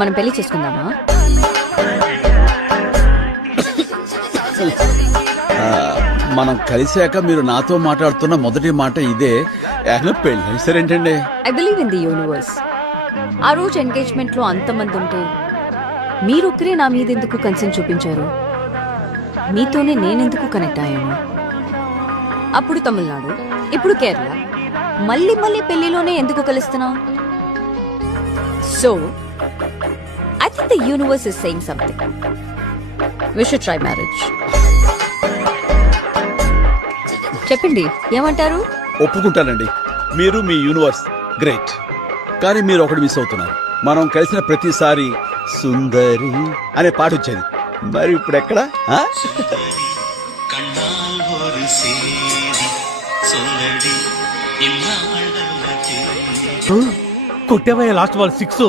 మనం పెళ్లి చేసుకుందామా? మనం కలిసాక మీరు నాతో మాట్లాడుతున్న మొదటి మాట ఇదే. పెళ్ళి సరేంటండి. I believe in the universe. ఆ రోజు ఎంగేజ్మెంట్ లో అంతమంది ఉంటే మీరొక్కరే నా మీద ఎందుకు కన్సర్న్ చూపించారు? మీతోనే నేనెందుకు కనెక్ట్ అయ్యాను? అప్పుడు తమిళనాడు, ఇప్పుడు కేరళ, మళ్ళీ మళ్ళీ పెళ్లిలోనే ఎందుకు కలుస్తున్నాం? So I think the universe is saying something. We should try marriage. చెప్పండి, ఏమంటారు? ఒప్పుకుంటానండి. మీరు మీ యూనివర్స్ గ్రేట్. కానీ మీరు ఒకటి మిస్ అవుతున్నారు. మనం కలిసిన ప్రతిసారి సుందరి అనే పాట వచ్చేది. మరి ఇప్పుడు ఎక్కడ? కొట్టేవయ్య లాస్ట్ బాల్ 6.